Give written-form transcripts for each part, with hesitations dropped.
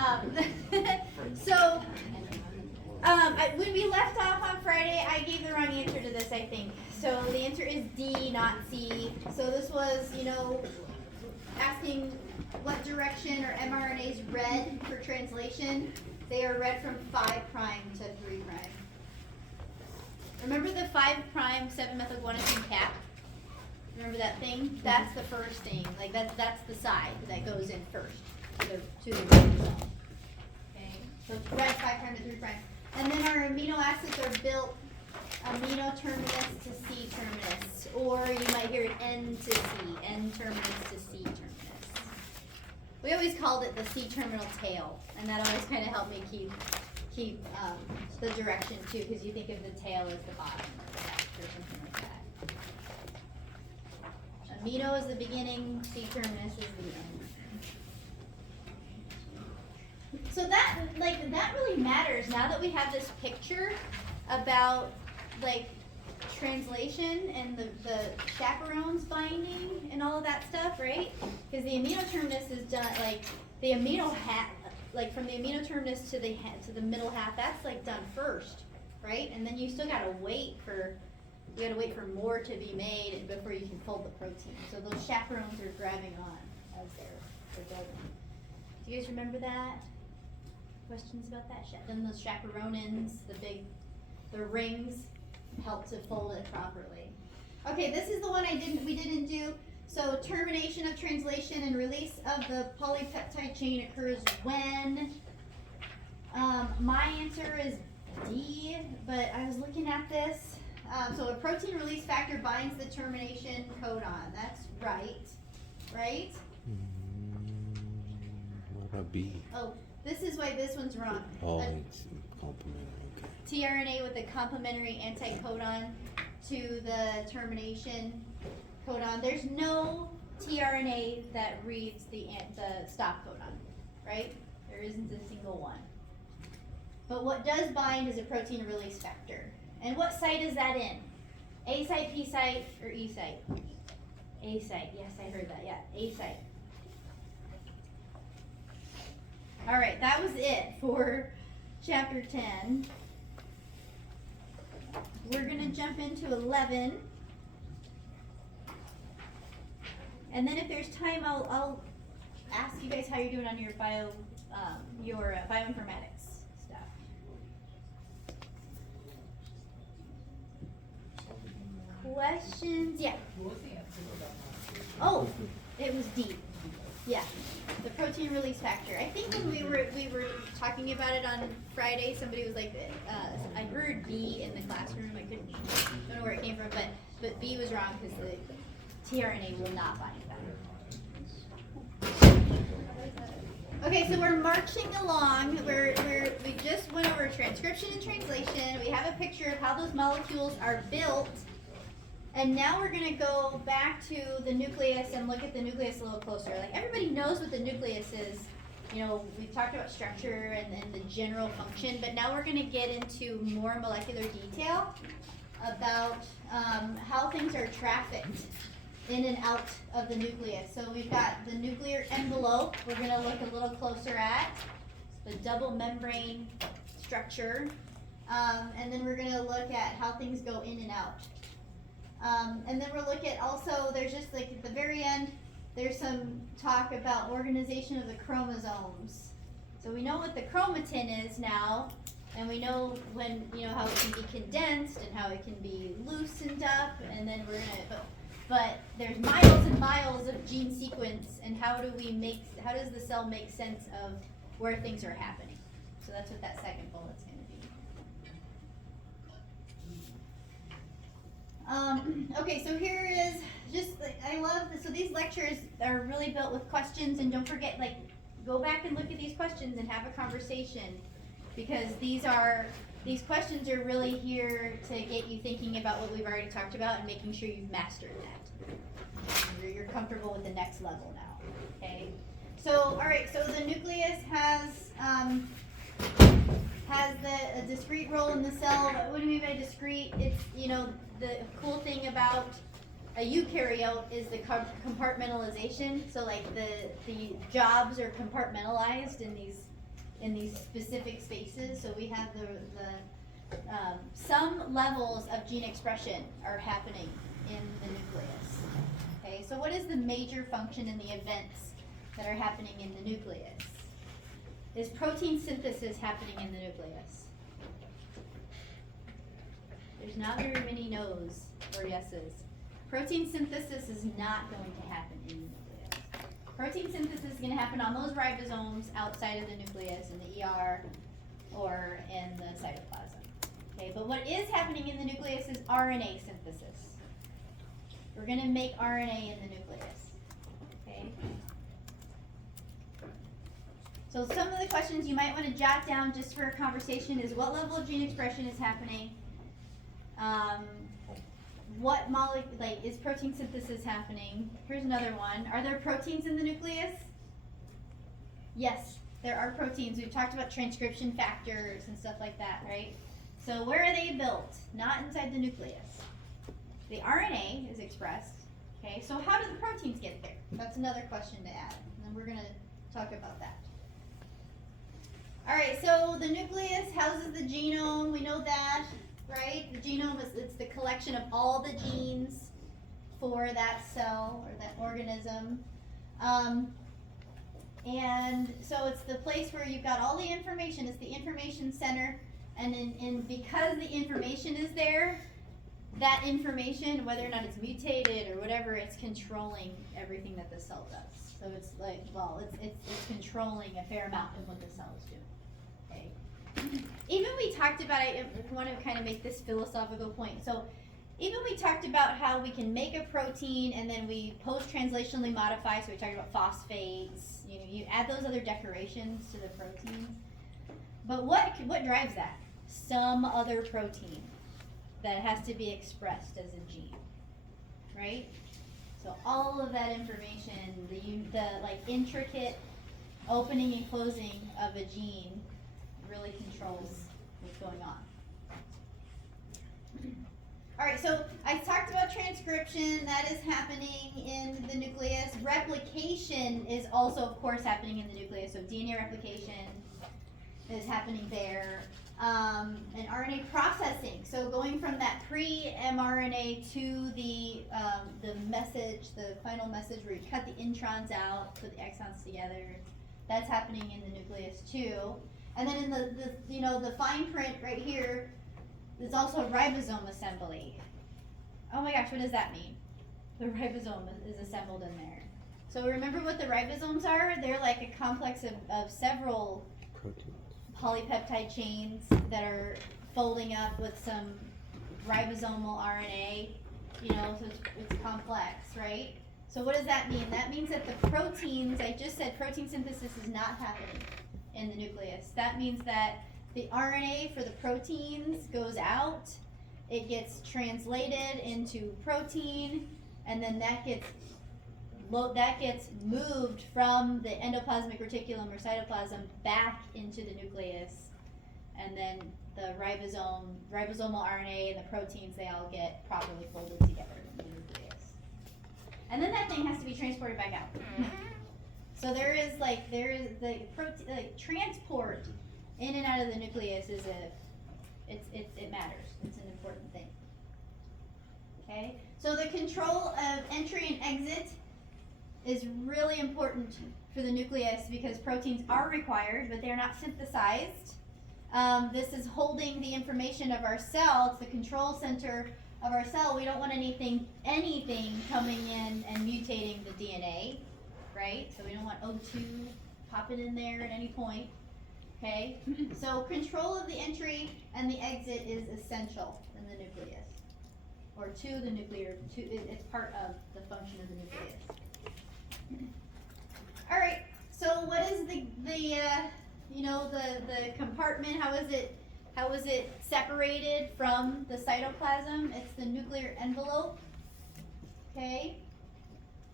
Um, so, when we left off on Friday, I gave the wrong answer to this, I think. So the answer is D, not C. So this was, asking what direction are mRNAs read for translation. They are read from 5' to 3'. Remember the 5' 7-methylguanidine cap? Remember that thing? That's the first thing. Like that's the side that goes in first to the ribosome. Okay, so it's read 5' to 3'. And then our amino acids are built amino terminus to C terminus, or you might hear it N to C, N terminus to C terminus. We always called it the C-terminal tail, and that always kind of helped me keep the direction too, because you think of the tail as the bottom or something like that. Amino is the beginning, C-terminus is the end. So that really matters now that we have this picture about translation and the chaperones binding and all of that stuff, right? Because the amino terminus is done the amino hat, from the amino terminus to the middle half. That's done first, right? And then you still gotta wait for more to be made before you can fold the protein. So those chaperones are grabbing on as they're building. Do you guys remember that? Questions about that? Then those chaperonins, the rings, help to fold it properly. Okay, this is the one we didn't do. So termination of translation and release of the polypeptide chain occurs when? My answer is D, but I was looking at this. So a protein release factor binds the termination codon. That's right? What about B? Oh, this is why this one's wrong. Oh, it's complementary. Okay. tRNA with a complementary anticodon to the termination codon. There's no tRNA that reads the stop codon, right? There isn't a single one. But what does bind is a protein release factor. And what site is that in? A site, P site, or E site? A site. Yes, I heard that. Yeah, A site. All right, that was it for chapter 10. We're going to jump into 11. And then if there's time, I'll ask you guys how you're doing on your bioinformatics stuff. Questions? Yeah. Oh, it was D. Yeah, the protein release factor. I think when we were talking about it on Friday, somebody was like, I heard B in the classroom. I don't know where it came from, but B was wrong because the tRNA will not bind that. Okay, so we're marching along. We just went over transcription and translation. We have a picture of how those molecules are built. And now we're going to go back to the nucleus and look at the nucleus a little closer. Everybody knows what the nucleus is. We've talked about structure and the general function, but now we're going to get into more molecular detail about how things are trafficked in and out of the nucleus. So we've got the nuclear envelope we're going to look a little closer at, the double membrane structure, and then we're going to look at how things go in and out. And then we'll look at also, there's just at the very end, there's some talk about organization of the chromosomes. So we know what the chromatin is now, and we know how it can be condensed and how it can be loosened up, and then we're gonna, but there's miles and miles of gene sequence, and how does the cell make sense of where things are happening? So that's what that second bullet's gonna be. Okay, so here is I love this. So these lectures are really built with questions, and don't forget, go back and look at these questions and have a conversation, because these questions are really here to get you thinking about what we've already talked about and making sure you've mastered that. You're comfortable with the next level now, okay? So, all right, so the nucleus has a discrete role in the cell. What do you mean by discrete? It's, the cool thing about a eukaryote is the compartmentalization. So the jobs are compartmentalized in these in these specific spaces. So we have some levels of gene expression are happening in the nucleus. Okay, so what is the major function in the events that are happening in the nucleus? Is protein synthesis happening in the nucleus? There's not very many no's or yeses. Protein synthesis is not going to happen in the nucleus. Protein synthesis is going to happen on those ribosomes outside of the nucleus, in the ER or in the cytoplasm. Okay, but what is happening in the nucleus is RNA synthesis. We're going to make RNA in the nucleus. Okay. So some of the questions you might want to jot down just for a conversation is what level of gene expression is happening? What molecule, like, is protein synthesis happening? Here's another one. Are there proteins in the nucleus? Yes, there are proteins. We've talked about transcription factors and stuff like that, right? So where are they built? Not inside the nucleus. The RNA is expressed. Okay, so how do the proteins get there? That's another question to add. And then we're going to talk about that. All right, so the nucleus houses the genome. We know that, right? The genome it's the collection of all the genes for that cell or that organism. And so it's the place where you've got all the information. It's the information center. And because the information is there, that information, whether or not it's mutated or whatever, it's controlling everything that the cell does. So it's like, well, it's controlling a fair amount of what the cell is doing. Okay. Even we talked about, I want to kind of make this philosophical point. So even we talked about how we can make a protein and then we post-translationally modify. So we talked about phosphates. You know, you add those other decorations to the protein. But what drives that? Some other protein that has to be expressed as a gene, right? So all of that information, the like intricate opening and closing of a gene really controls what's going on. All right, so I talked about transcription. That is happening in the nucleus. Replication is also, of course, happening in the nucleus. So DNA replication is happening there. And RNA processing. So going from that pre-mRNA to the message, the final message where you cut the introns out, put the exons together. That's happening in the nucleus too. And then in the fine print right here, there's also ribosome assembly. Oh my gosh, what does that mean? The ribosome is assembled in there. So remember what the ribosomes are? They're like a complex of several Proteins. polypeptide chains that are folding up with some ribosomal RNA, so it's complex, right? So what does that mean? That means that the proteins, I just said protein synthesis is not happening in the nucleus. That means that the RNA for the proteins goes out, it gets translated into protein, and then that gets moved from the endoplasmic reticulum or cytoplasm back into the nucleus, and then the ribosomal RNA and the proteins, they all get properly folded together in the nucleus. And then that thing has to be transported back out. So there is the transport in and out of the nucleus it matters. It's an important thing. Okay? So the control of entry and exit is really important for the nucleus because proteins are required, but they're not synthesized. This is holding the information of our cell. It's the control center of our cell. We don't want anything coming in and mutating the DNA, right? So we don't want O2 popping in there at any point. Okay? So control of the entry and the exit is essential in the nucleus, or to the nuclear. It's part of the function of the nucleus. All right. So what is the compartment? How is it separated from the cytoplasm? It's the nuclear envelope. Okay.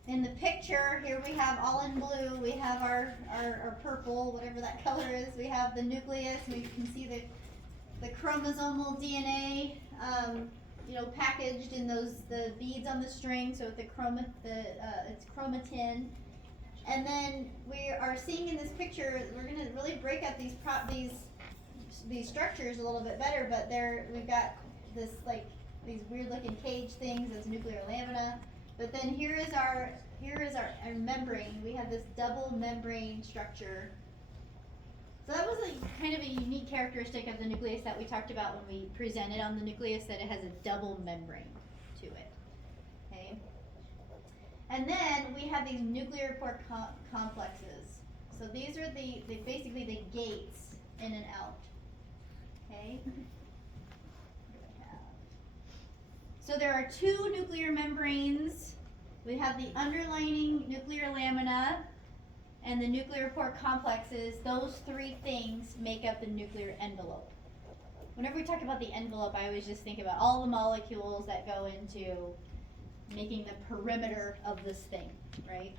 In the picture here we have all in blue. We have our purple, whatever that color is. We have the nucleus. We can see the chromosomal DNA. Packaged in the beads on the string, so it's chromatin. And then we are seeing in this picture, we're gonna really break out these structures a little bit better, but we've got this like these weird looking cage things, that's nuclear lamina. But then here is our membrane. We have this double membrane structure. So that was a kind of a unique characteristic of the nucleus that we talked about when we presented on the nucleus, that it has a double membrane to it. Okay. And then we have these nuclear pore complexes. So these are basically the gates in and out. Okay. So there are two nuclear membranes. We have the underlining nuclear lamina and the nuclear pore complexes. Those three things make up the nuclear envelope. Whenever we talk about the envelope, I always just think about all the molecules that go into making the perimeter of this thing, right?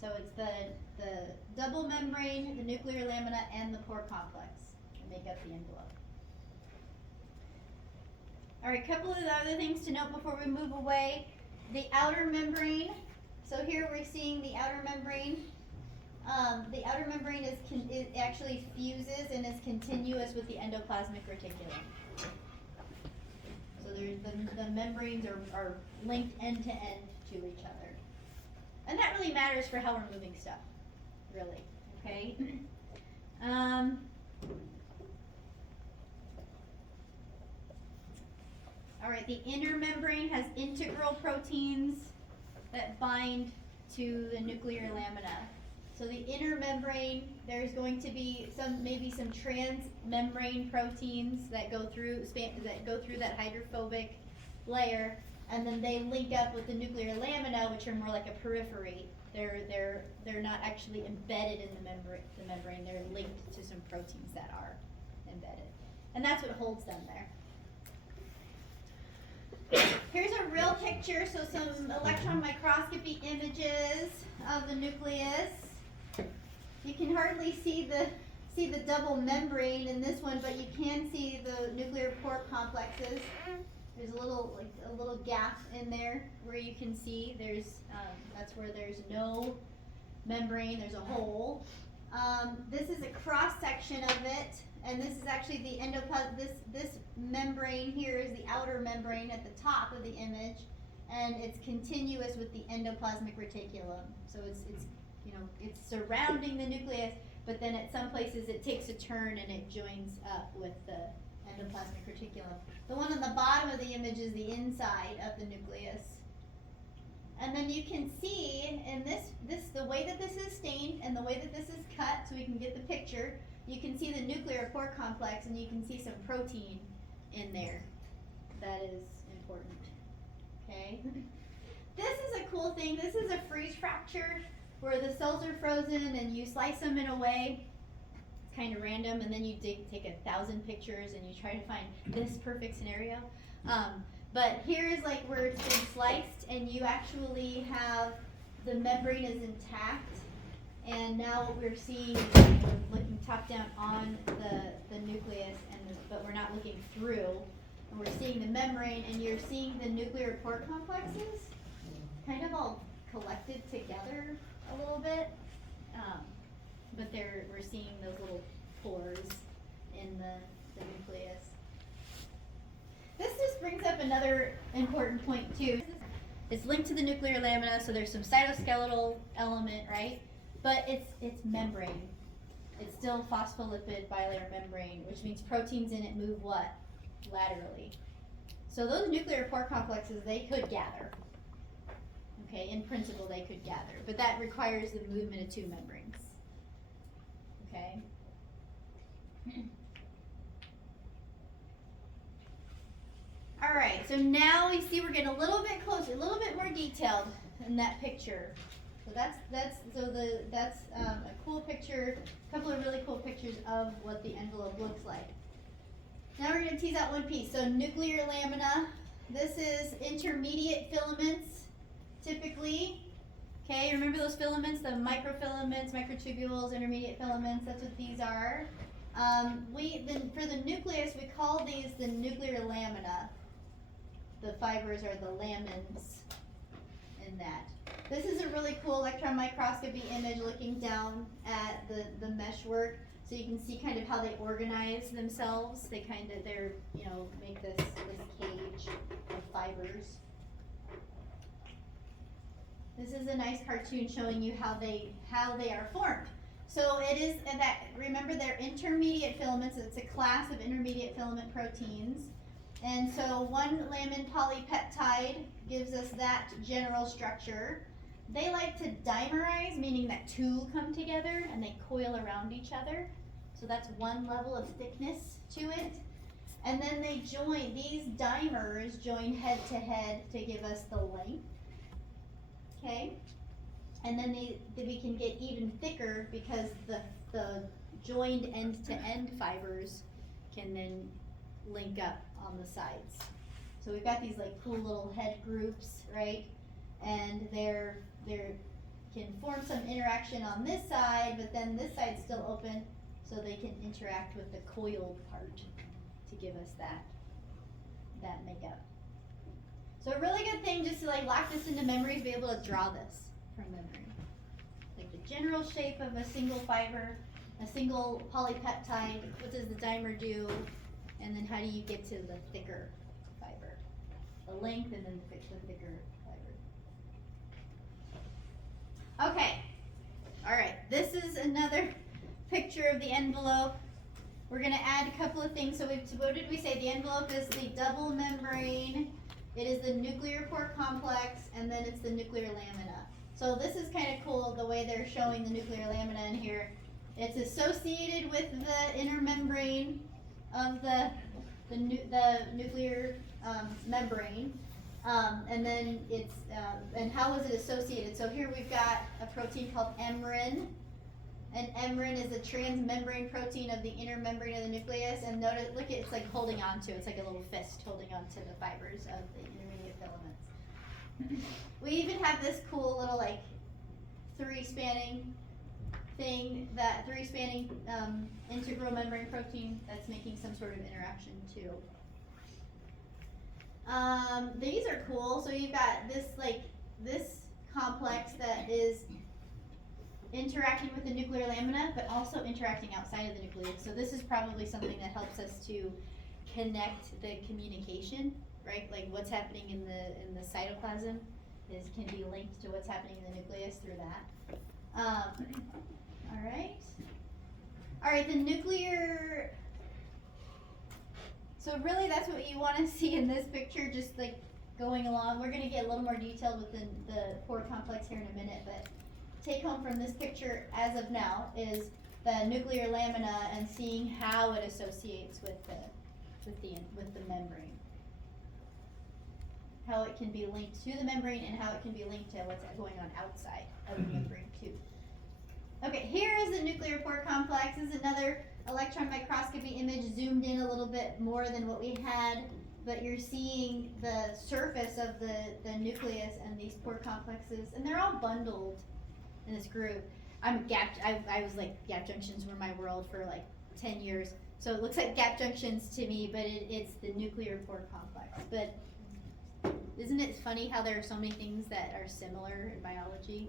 So it's the double membrane, the nuclear lamina, and the pore complex that make up the envelope. All right, a couple of the other things to note before we move away. The outer membrane. So here we're seeing the outer membrane. The outer membrane it actually fuses and is continuous with the endoplasmic reticulum. So the membranes are linked end to end to each other. And that really matters for how we're moving stuff, really, okay? All right, the inner membrane has integral proteins that bind to the nuclear lamina. So the inner membrane, there's going to be maybe some transmembrane proteins that go through that hydrophobic layer, and then they link up with the nuclear lamina, which are more like a periphery. They're not actually embedded in the membrane. They're linked to some proteins that are embedded, and that's what holds them there. Here's a real picture, so some electron microscopy images of the nucleus. You can hardly see the double membrane in this one, but you can see the nuclear pore complexes. There's a little gap in there where you can see that's where there's no membrane. There's a hole. This is a cross section of it. And this is actually the this membrane here is the outer membrane at the top of the image, and it's continuous with the endoplasmic reticulum. So it's surrounding the nucleus, but then at some places it takes a turn and it joins up with the endoplasmic reticulum. The one on the bottom of the image is the inside of the nucleus. And then you can see in the way that this is stained and the way that this is cut, so we can get the picture. You can see the nuclear pore complex, and you can see some protein in there that is important. Okay. This is a cool thing. This is a freeze fracture where the cells are frozen and you slice them in a way. It's kind of random, and then you take 1,000 pictures and you try to find this perfect scenario. But here is like where it's been sliced, and you actually have the membrane is intact. And now what we're seeing is we're looking top down on the nucleus, but we're not looking through. And we're seeing the membrane, and you're seeing the nuclear pore complexes kind of all collected together a little bit. But we're seeing those little pores in the nucleus. This just brings up another important point too. It's linked to the nuclear lamina, so there's some cytoskeletal element, right? But it's membrane. It's still phospholipid bilayer membrane, which means proteins in it move what? Laterally. So those nuclear pore complexes, they could gather. Okay, in principle they could gather, but that requires the movement of two membranes. Okay. All right, so now we see we're getting a little bit closer, a little bit more detailed in that picture. So that's a cool picture, a couple of really cool pictures of what the envelope looks like. Now we're going to tease out one piece. So nuclear lamina, this is intermediate filaments, typically. Okay, remember those filaments, the microfilaments, microtubules, intermediate filaments, that's what these are. For the nucleus, we call these the nuclear lamina. The fibers are the lamins in that. This is a really cool electron microscopy image looking down at the meshwork. So you can see kind of how they organize themselves. They're, you know, make this cage of fibers. This is a nice cartoon showing you how they are formed. So it is that, remember, they're intermediate filaments. It's a class of intermediate filament proteins. And so one lamin polypeptide gives us that general structure. They like to dimerize, meaning that two come together and they coil around each other. So that's one level of thickness to it. And then they join, these dimers join head to head to give us the length. Okay? And then we can get even thicker because the joined end to end fibers can then link up on the sides. So we've got these like cool little head groups, right? And they're can form some interaction on this side, but then this side's still open, so they can interact with the coiled part to give us that makeup. So a really good thing just to like lock this into memory is be able to draw this from memory. Like the general shape of a single fiber, a single polypeptide, what does the dimer do, and then how do you get to the thicker fiber? The length and then the thicker fiber. Okay, all right, this is another picture of the envelope. We're gonna add a couple of things. So what did we say? The envelope is the double membrane. It is the nuclear pore complex, and then it's the nuclear lamina. So this is kind of cool the way they're showing the nuclear lamina in here. It's associated with the inner membrane of the nuclear membrane. And then it's, and how is it associated? So here we've got a protein called emrin. And emrin is a transmembrane protein of the inner membrane of the nucleus. And notice, look, it's like holding on to, it's like a little fist holding on to the fibers of the intermediate filaments. We even have this cool little like three-spanning thing, that three-spanning integral membrane protein that's making some sort of interaction too. These are cool. So you've got this complex that is interacting with the nuclear lamina, but also interacting outside of the nucleus. So this is probably something that helps us to connect the communication, right? Like what's happening in the cytoplasm can be linked to what's happening in the nucleus through that. All right, the nuclear. So really that's what you want to see in this picture, just like going along. We're going to get a little more detailed with the pore complex here in a minute, but take home from this picture as of now is the nuclear lamina and seeing how it associates with the membrane. How it can be linked to the membrane and how it can be linked to what's going on outside of the membrane too. Okay, here is the nuclear pore complex. This is another electron microscopy image zoomed in a little bit more than what we had, but you're seeing the surface of the nucleus and these pore complexes, and they're all bundled in this group. I was like, gap junctions were my world for like 10 years. So it looks like gap junctions to me, but it's the nuclear pore complex. But isn't it funny how there are so many things that are similar in biology?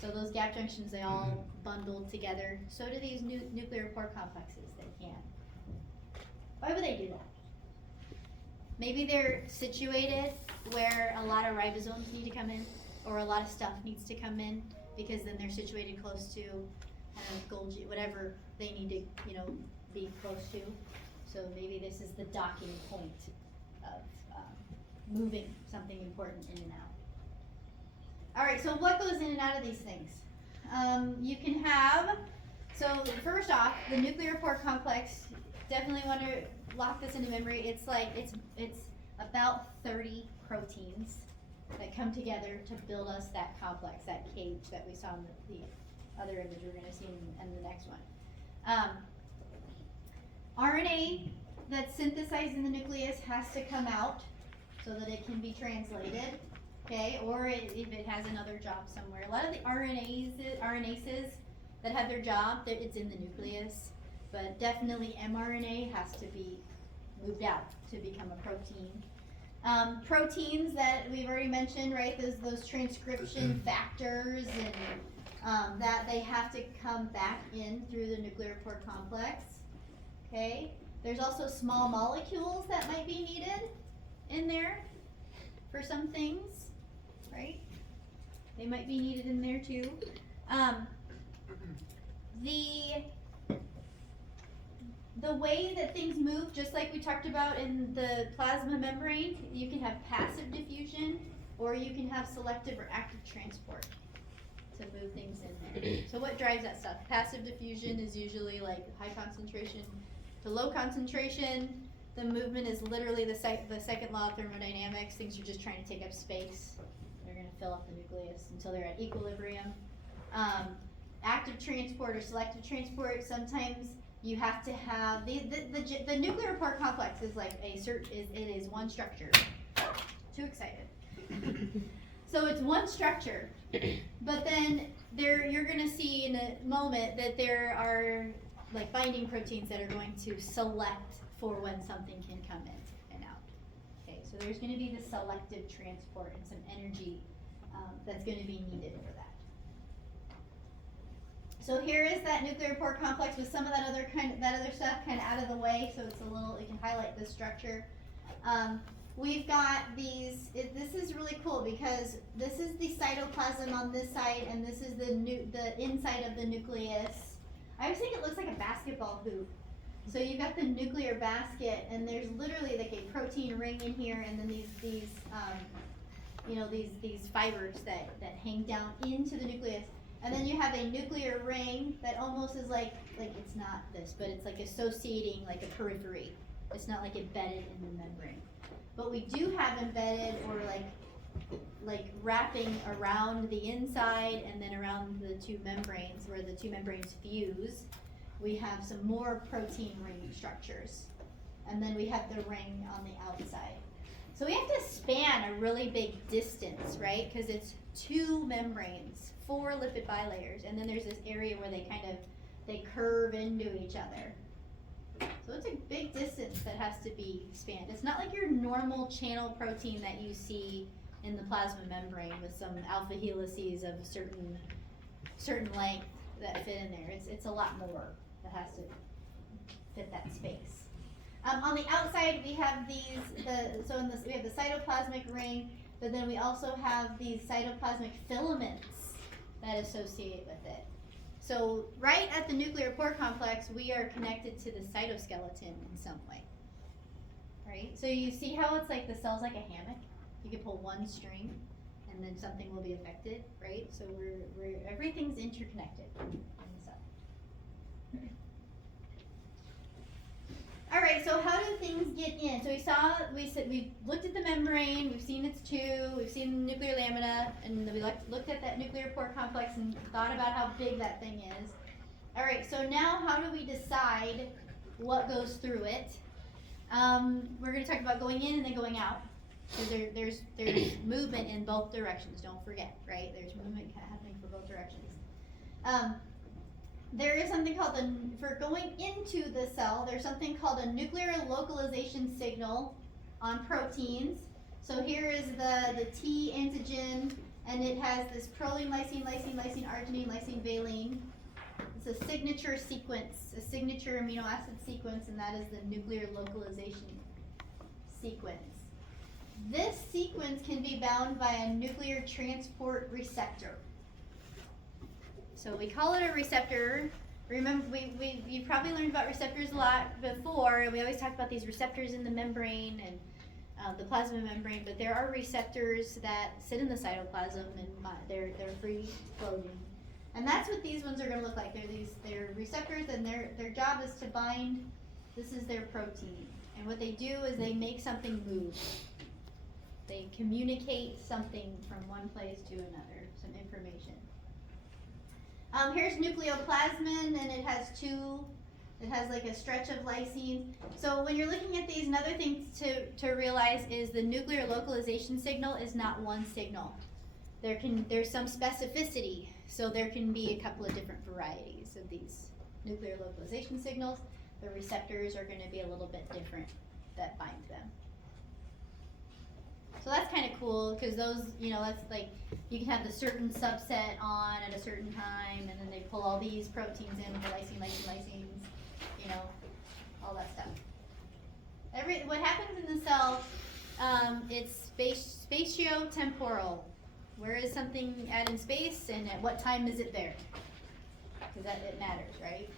So those gap junctions, they all bundled together. So do these nuclear pore complexes, they can. Why would they do that? Maybe they're situated where a lot of ribosomes need to come in, or a lot of stuff needs to come in, because then they're situated close to Golgi, whatever they need to, be close to. So maybe this is the docking point of moving something important in and out. All right, so what goes in and out of these things? You can have, so first off, the nuclear pore complex, definitely want to lock this into memory. It's like, it's about 30 proteins that come together to build us that complex, that cage that we saw in the other image we're going to see in the next one. RNA that's synthesized in the nucleus has to come out so that it can be translated, okay? Or if it has another job somewhere. A lot of the RNases that have their job, it's in the nucleus, but definitely mRNA has to be moved out to become a protein. Proteins that we've already mentioned, right? Those transcription factors and that they have to come back in through the nuclear pore complex. Okay. There's also small molecules that might be needed in there for some things, right? They might be needed in there too. The way that things move, just like we talked about in the plasma membrane, you can have passive diffusion or you can have selective or active transport to move things in there. So what drives that stuff? Passive diffusion is usually like high concentration to low concentration. The movement is literally the second law of thermodynamics. Things are just trying to take up space. They're going to fill up the nucleus until they're at equilibrium. Active transport or selective transport, sometimes you have to have the nuclear pore complex is like it is one structure. Too excited. So it's one structure, but then you're gonna see in a moment that there are like binding proteins that are going to select for when something can come in and out. Okay, so there's gonna be the selective transport and some energy that's gonna be needed for that. So here is that nuclear pore complex with some of that other stuff kind of out of the way, so it's a little, you can highlight this structure. We've got these. This is really cool because this is the cytoplasm on this side, and this is the inside of the nucleus. I always think it looks like a basketball hoop. So you've got the nuclear basket, and there's literally like a protein ring in here, and then these fibers that hang down into the nucleus. And then you have a nuclear ring that almost is like it's not this, but it's like associating like a periphery. It's not like embedded in the membrane. But we do have embedded or like wrapping around the inside and then around the two membranes where the two membranes fuse. We have some more protein ring structures. And then we have the ring on the outside. So we have to span a really big distance, right? Because it's two membranes, 4 lipid bilayers, and then there's this area where they curve into each other. So it's a big distance that has to be spanned. It's not like your normal channel protein that you see in the plasma membrane with some alpha helices of certain length that fit in there. It's a lot more that has to fit that space. On the outside, we have we have the cytoplasmic ring, but then we also have these cytoplasmic filaments that associate with it. So right at the nuclear pore complex, we are connected to the cytoskeleton in some way, right? So you see how it's like the cell's like a hammock? You can pull one string and then something will be affected, right? So everything's interconnected in the cell. All right, so how do things get in? So we looked at the membrane, we've seen its tube, we've seen the nuclear lamina, and we looked at that nuclear pore complex and thought about how big that thing is. All right, so now how do we decide what goes through it? We're going to talk about going in and then going out. So there's movement in both directions, don't forget, right? There's movement happening for both directions. There is something called for going into the cell, there's something called a nuclear localization signal on proteins. So here is the T antigen, and it has this proline, lysine, lysine, lysine, arginine, lysine, valine. It's a signature sequence, a signature amino acid sequence, and that is the nuclear localization sequence. This sequence can be bound by a nuclear transport receptor. So we call it a receptor. Remember, you probably learned about receptors a lot before. We always talk about these receptors in the membrane and the plasma membrane, but there are receptors that sit in the cytoplasm and they're free floating. And that's what these ones are going to look like. They're receptors, and their job is to bind. This is their protein, and what they do is they make something move. They communicate something from one place to another, some information. Here's nucleoplasmin, and it has like a stretch of lysine. So when you're looking at these, another thing to realize is the nuclear localization signal is not one signal. There's some specificity, so there can be a couple of different varieties of these nuclear localization signals. The receptors are going to be a little bit different that bind them. So that's kind of cool because those, you know, that's like you can have the certain subset on at a certain time, and then they pull all these proteins in with the lysines, you know, all that stuff. What happens in the cell, it's spatiotemporal. Where is something at in space, and at what time is it there? Because it matters, right?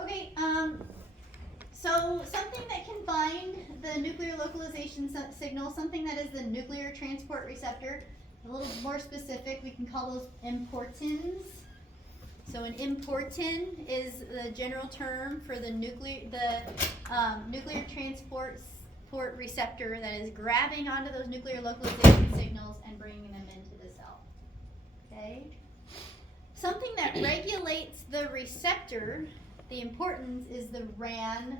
Okay, so something that can bind the nuclear localization signal, something that is the nuclear transport receptor, a little more specific, we can call those importins. So an importin is the general term for the nuclear transport receptor that is grabbing onto those nuclear localization signals and bringing them into the cell. Okay? Something that regulates the receptor, the importance is the RAN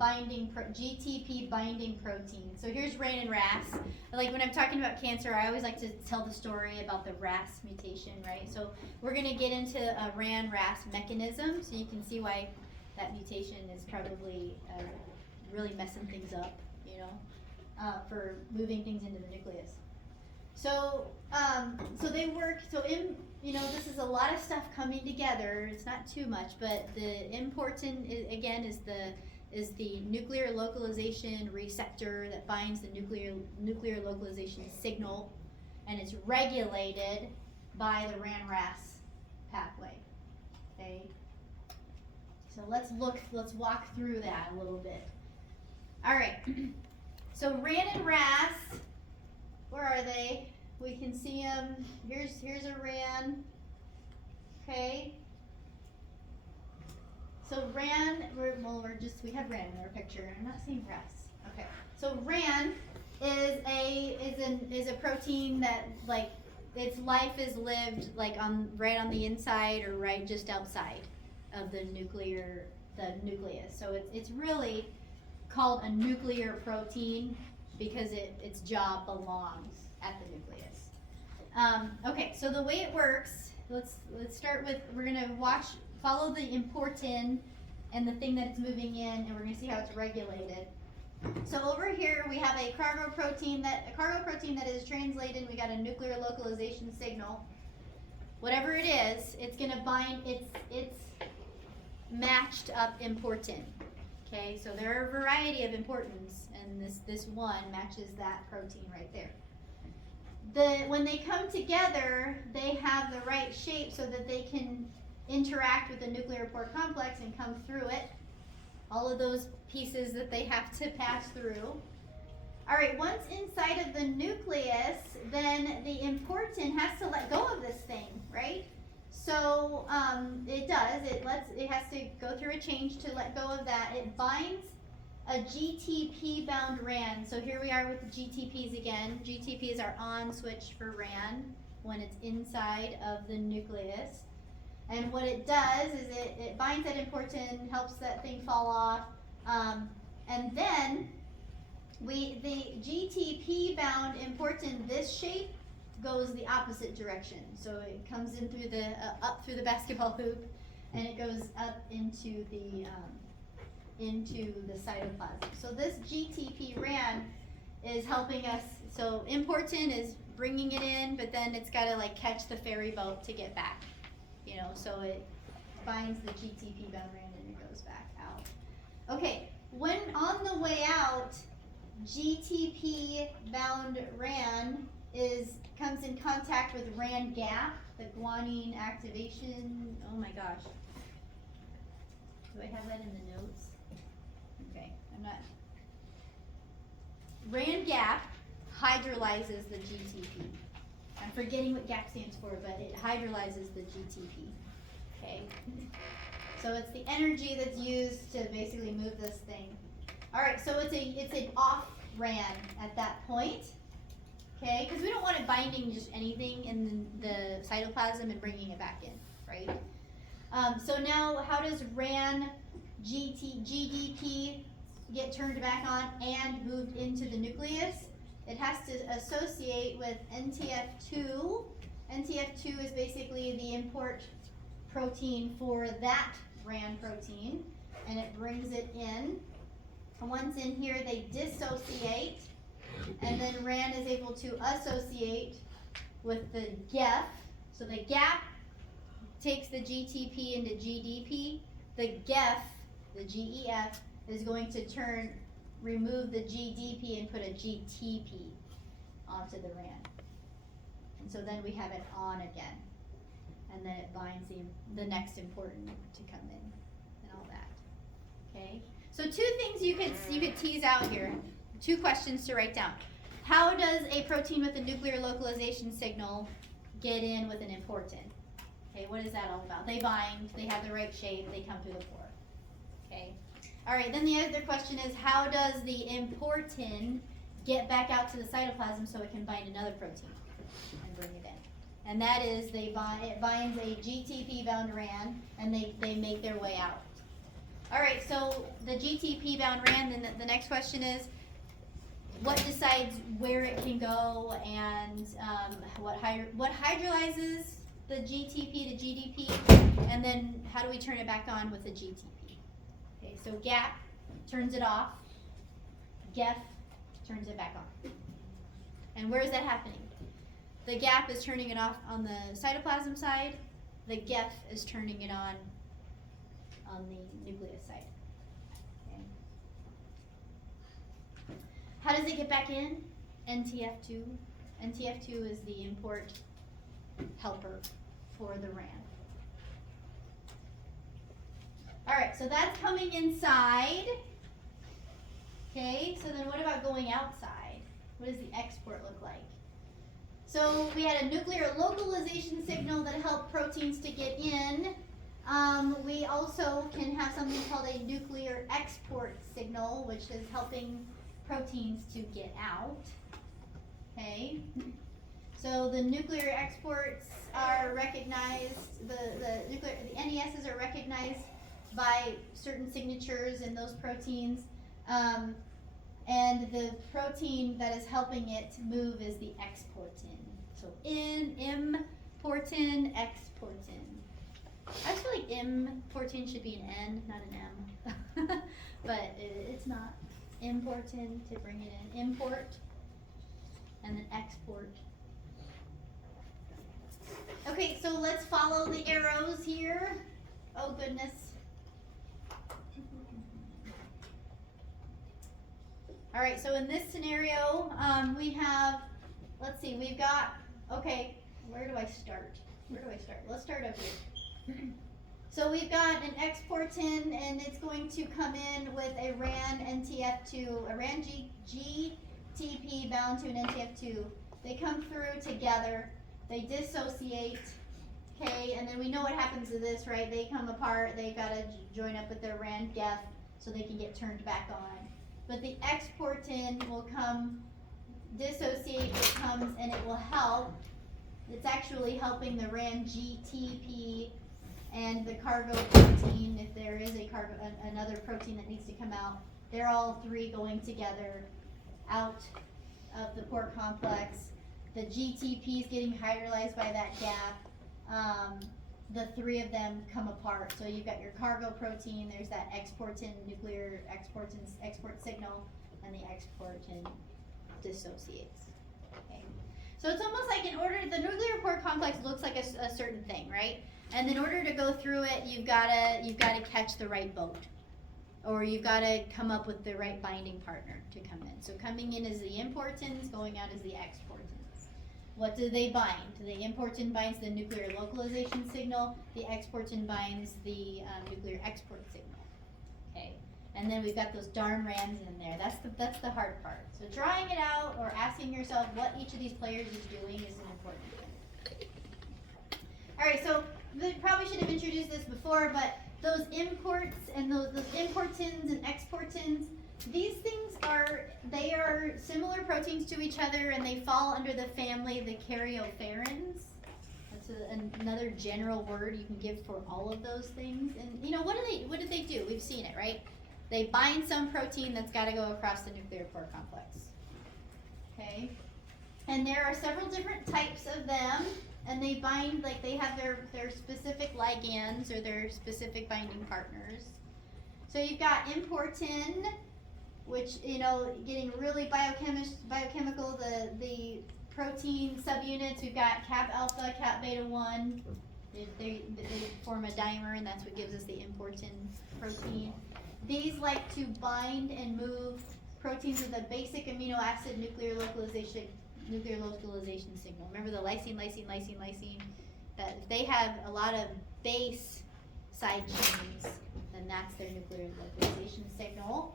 GTP binding protein. So here's RAN and RAS. Like when I'm talking about cancer, I always like to tell the story about the RAS mutation, right? So we're going to get into a RAN-RAS mechanism, so you can see why that mutation is probably really messing things up, you know, for moving things into the nucleus. So, so they work. So you know, this is a lot of stuff coming together. It's not too much, but the importin is the nuclear localization receptor that binds the nuclear localization signal, and it's regulated by the RAN-RAS pathway. Okay. So let's walk through that a little bit. All right. So RAN and RAS, where are they? We can see them. Here's a RAN. Okay. So RAN, we have RAN in our picture. I'm not seeing RAS. Okay. So RAN is a protein that, like, its life is lived like right on the inside or right just outside of the nucleus. So it's really called a nuclear protein because its job belongs at the nucleus. Okay, so the way it works, let's start with, we're gonna follow the importin and the thing that it's moving in, and we're gonna see how it's regulated. So over here we have a cargo protein that is translated. We got a nuclear localization signal. Whatever it is, it's gonna bind its matched up importin. Okay, so there are a variety of importans, and this one matches that protein right there. When they come together, they have the right shape so that they can interact with the nuclear pore complex and come through it. All of those pieces that they have to pass through. All right, once inside of the nucleus, then the importin has to let go of this thing, right? So it does. It has to go through a change to let go of that. It binds a GTP bound RAN. So here we are with the GTPs again. GTP is our on switch for RAN when it's inside of the nucleus. And what it does is it binds that importin, helps that thing fall off, and then the GTP bound importin, this shape goes the opposite direction. So it comes in through up through the basketball hoop, and it goes up into the cytoplasm. So this GTP RAN is helping us. So importin is bringing it in, but then it's got to like catch the ferry boat to get back. You know, so it binds the GTP bound RAN and it goes back out. Okay, when on the way out, GTP bound RAN comes in contact with RAN gap, the guanine activation. Oh my gosh. Do I have that in the notes? Okay, I'm not. RAN gap hydrolyzes the GTP. I'm forgetting what GAP stands for, but it hydrolyzes the GTP. Okay? So it's the energy that's used to basically move this thing. All right, so it's an off RAN at that point. Okay? Because we don't want it binding just anything in the cytoplasm and bringing it back in, right? So now, how does RAN GDP get turned back on and moved into the nucleus? It has to associate with NTF2. NTF2 is basically the import protein for that RAN protein, and it brings it in. And once in here, they dissociate, and then RAN is able to associate with the GEF. So the GAP takes the GTP into GDP. The GEF, the GEF, is going to remove the GDP and put a GTP onto the RAN. And so then we have it on again. And then it binds the next important to come in and all that. Okay? So two things you could tease out here. Two questions to write down. How does a protein with a nuclear localization signal get in with an importin? Okay, what is that all about? They bind, they have the right shape, they come through the pore. Okay. All right, then the other question is, how does the importin get back out to the cytoplasm so it can bind another protein and bring it in? And that is, it binds a GTP bound RAN, and they make their way out. All right, so the GTP bound RAN, then the next question is, what decides where it can go, and what hydrolyzes the GTP to GDP, and then how do we turn it back on with the GTP? Okay, so GAP turns it off, GEF turns it back on. And where is that happening? The GAP is turning it off on the cytoplasm side, the GEF is turning it on the nucleus side. Okay. How does it get back in? NTF2. NTF2 is the import helper for the RAN. Alright, so that's coming inside. Okay, so then what about going outside? What does the export look like? So we had a nuclear localization signal that helped proteins to get in. We also can have something called a nuclear export signal, which is helping proteins to get out. Okay. So the nuclear exports are recognized, the NESs are recognized by certain signatures in those proteins, and the protein that is helping it move is the exportin. So importin, exportin. I feel like importin should be an N, not an M, but it's not. Importin to bring it in, import, and then export. Okay, so let's follow the arrows here. Oh goodness. All right, so in this scenario, we have, let's see, we've got, okay, where do I start? Let's start up here. So we've got an exportin, and it's going to come in with a RAN NTF2, a RAN GTP bound to an NTF2. They come through together, they dissociate, okay, and then we know what happens to this, right? They come apart, they've got to join up with their RAN GEF so they can get turned back on. But the exportin will come, dissociate, it comes, and it will help. It's actually helping the RAN GTP and the cargo protein, if there is another protein that needs to come out. They're all three going together out of the pore complex. The GTP is getting hydrolyzed by that gap. The three of them come apart. So you've got your cargo protein, there's that exportin, nuclear export signal, and the exportin dissociates. Okay. So it's almost like the nuclear pore complex looks like a certain thing, right? And in order to go through it, you've gotta catch the right boat, or you've gotta come up with the right binding partner to come in. So coming in is the importins, going out is the exportins. What do they bind? The importin binds the nuclear localization signal. The exportin binds the nuclear export signal. Okay, and then we've got those darn RANs in there. That's the hard part. So drawing it out or asking yourself what each of these players is doing is an important thing. All right, so we probably should have introduced this before, but those imports and those importins and exportins, these things are similar proteins to each other, and they fall under the family of the karyopherins. That's another general word you can give for all of those things. And what do they do? We've seen it, right? They bind some protein that's got to go across the nuclear pore complex. Okay, and there are several different types of them, and they bind, like they have their specific ligands or their specific binding partners. So you've got importin, which, getting really biochemical, the protein subunits, we've got cap alpha, cap beta 1. They form a dimer, and that's what gives us the importin protein. These like to bind and move proteins with a basic amino acid nuclear localization signal. Remember the lysine? That if they have a lot of base side chains, then that's their nuclear localization signal.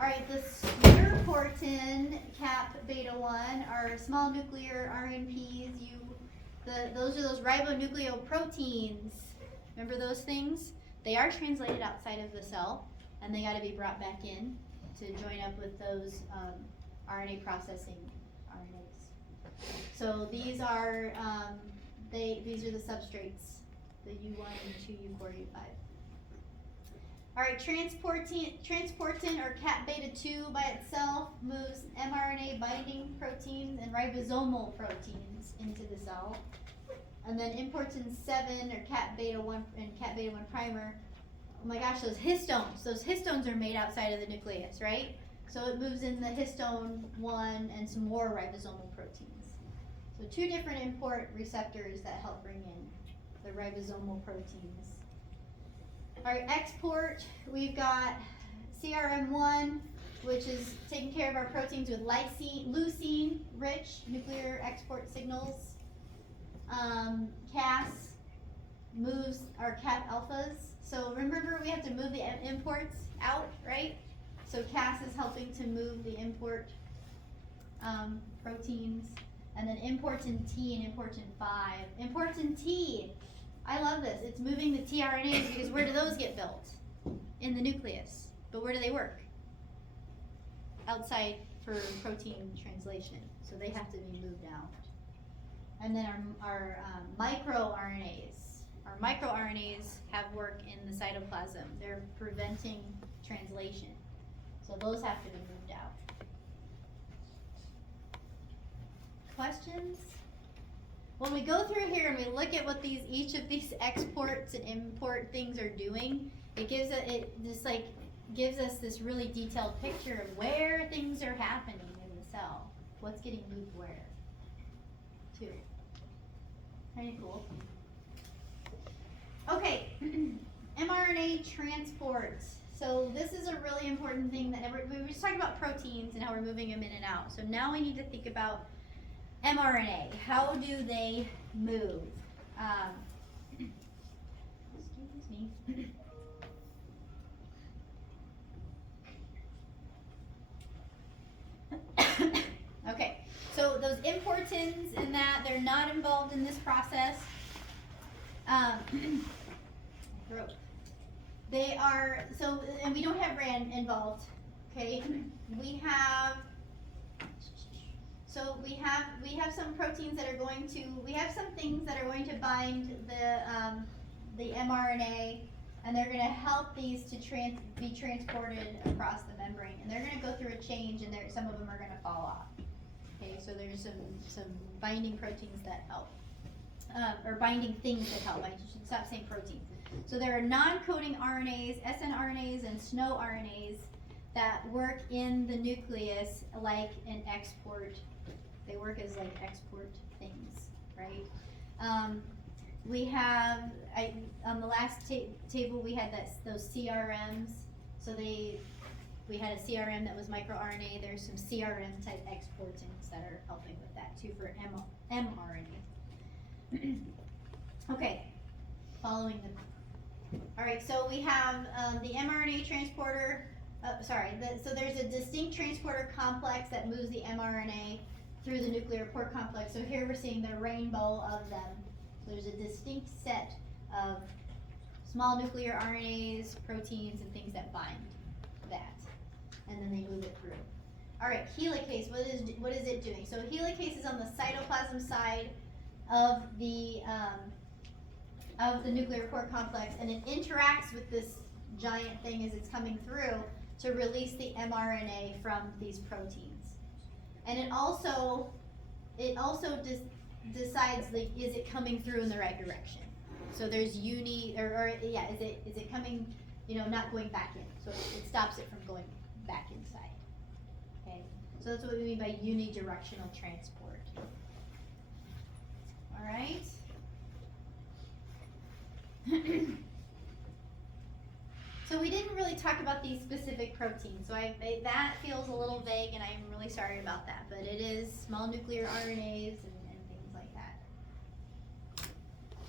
Alright, the spiriportin cap beta 1 are small nuclear RNPs. Those are those ribonucleoproteins. Remember those things? They are translated outside of the cell, and they got to be brought back in to join up with those RNA processing RNAs. So these are these are the substrates, the U1, U2, U4, U5. All right, transportin or cap beta 2 by itself moves mRNA binding proteins and ribosomal proteins into the cell. And then importin 7 or cap beta 1 and cap beta 1 primer. Oh my gosh, those histones are made outside of the nucleus, right? So it moves in the histone 1 and some more ribosomal proteins. So 2 different import receptors that help bring in the ribosomal proteins. All right, export, we've got CRM1, which is taking care of our proteins with leucine-rich nuclear export signals. Cas moves our cap alphas. So remember, we have to move the imports out, right? So Cas is helping to move the import proteins. And then importin T and importin 5. Importin T, I love this. It's moving the tRNAs because where do those get built? In the nucleus. But where do they work? Outside for protein translation. So they have to be moved out. And then our microRNAs. Our microRNAs have work in the cytoplasm. They're preventing translation. So those have to be moved out. Questions? When we go through here and we look at what each of these exports and import things are doing, it gives us this really detailed picture of where things are happening in the cell. What's getting moved where? To. Pretty cool. Okay, mRNA transport. So this is a really important thing that we were just talking about proteins and how we're moving them in and out. So now we need to think about mRNA. How do they move? Excuse me. Okay, so those importins and that, they're not involved in this process. They are, and we don't have RAN involved, okay? We have some proteins that are going to, we have some things that are going to bind the mRNA, and they're going to help these to be transported across the membrane, and they're going to go through a change, and some of them are going to fall off. Okay, so there's some binding proteins that help, or binding things that help. I should stop saying protein. So there are non-coding RNAs, snRNAs, and SNO RNAs that work in the nucleus like an export. They work as like export things, right? We have, on the last table we had those CRMs. So we had a CRM that was microRNA. There's some CRM type exportins that are helping with that too for mRNA. Okay, following the. All right, so we have the mRNA transporter. So there's a distinct transporter complex that moves the mRNA through the nuclear port complex. So here we're seeing the rainbow of them. So there's a distinct set of small nuclear RNAs, proteins, and things that bind that, and then they move it through. All right, helicase. What is it doing? So helicase is on the cytoplasm side of the nuclear port complex, and it interacts with this giant thing as it's coming through to release the mRNA from these proteins. And it also decides, like, is it coming through in the right direction? So there's is it coming, not going back in. So it stops it from going back inside. Okay, so that's what we mean by unidirectional transport. All right. So we didn't really talk about these specific proteins, so that feels a little vague, and I'm really sorry about that. But it is small nuclear RNAs and things like that.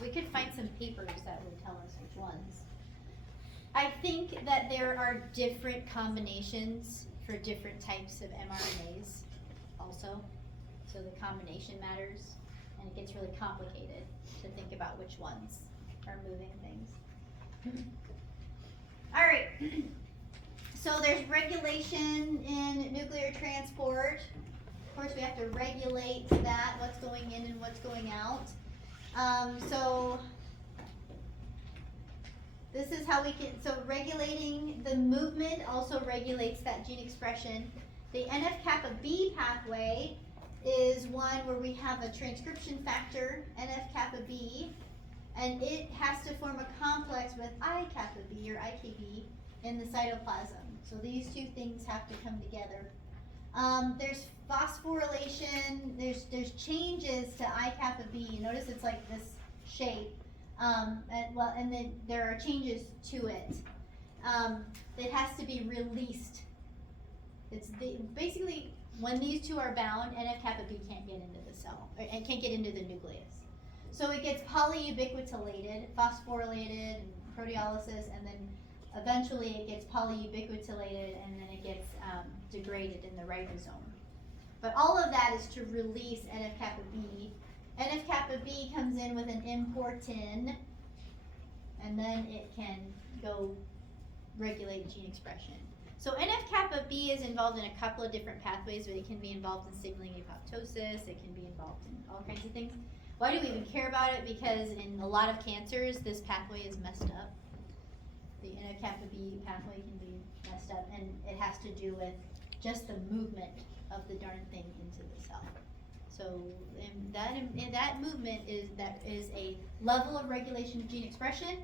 We could find some papers that would tell us which ones. I think that there are different combinations for different types of mRNAs also. So the combination matters, and it gets really complicated to think about which ones are moving things. All right, so there's regulation in nuclear transport. Of course, we have to regulate that, what's going in and what's going out. So this is how we can, so regulating the movement also regulates that gene expression. The NF-kappa B pathway is one where we have a transcription factor, NF-kappa B, and it has to form a complex with I-kappa B or IKB in the cytoplasm. So these two things have to come together. There's phosphorylation, there's changes to I-kappa B. Notice it's like this shape. And then there are changes to it. It has to be released. Basically, when these two are bound, NF-kappa B can't get into the cell, and can't get into the nucleus. So it gets polyubiquitinated, phosphorylated, and proteolysis, and then eventually it gets polyubiquitinated, and then it gets degraded in the ribosome. But all of that is to release NF-kappa B. NF-kappa B comes in with an importin, and then it can go regulate gene expression. So NF-kappa B is involved in a couple of different pathways, but it can be involved in signaling apoptosis, it can be involved in all kinds of things. Why do we even care about it? Because in a lot of cancers, this pathway is messed up. The NF-kappa B pathway can be messed up, and it has to do with just the movement of the darn thing into the cell. So that movement is a level of regulation of gene expression,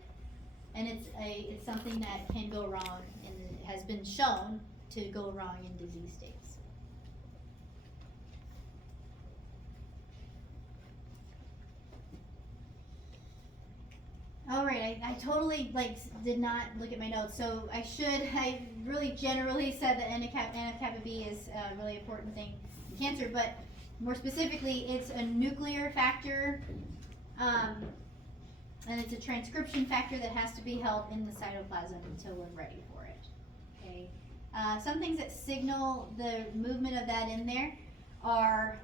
and it's something that can go wrong, and it has been shown to go wrong in disease states. All right, I totally did not look at my notes, so I really generally said that NF-kappa B is a really important thing in cancer, but more specifically, it's a nuclear factor, and it's a transcription factor that has to be held in the cytoplasm until we're ready for it. Okay, some things that signal the movement of that in there are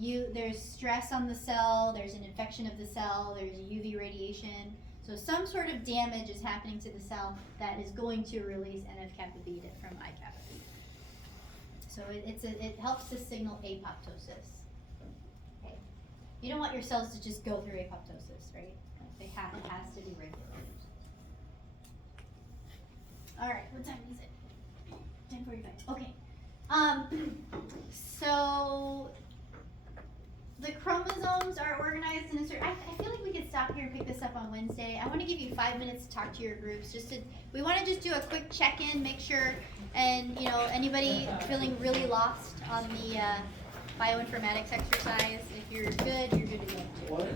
there's stress on the cell, there's an infection of the cell, there's UV radiation. So some sort of damage is happening to the cell that is going to release NF-kappa B from I-kappa B. So it helps to signal apoptosis. Okay, you don't want your cells to just go through apoptosis, right? It has to be regulated. All right, what time is it? 10:45. Okay. So the chromosomes are organized in a certain. I feel like we could stop here and pick this up on Wednesday. I want to give you 5 minutes to talk to your groups. We want to just do a quick check-in, make sure, and anybody feeling really lost on the bioinformatics exercise. If you're good to go.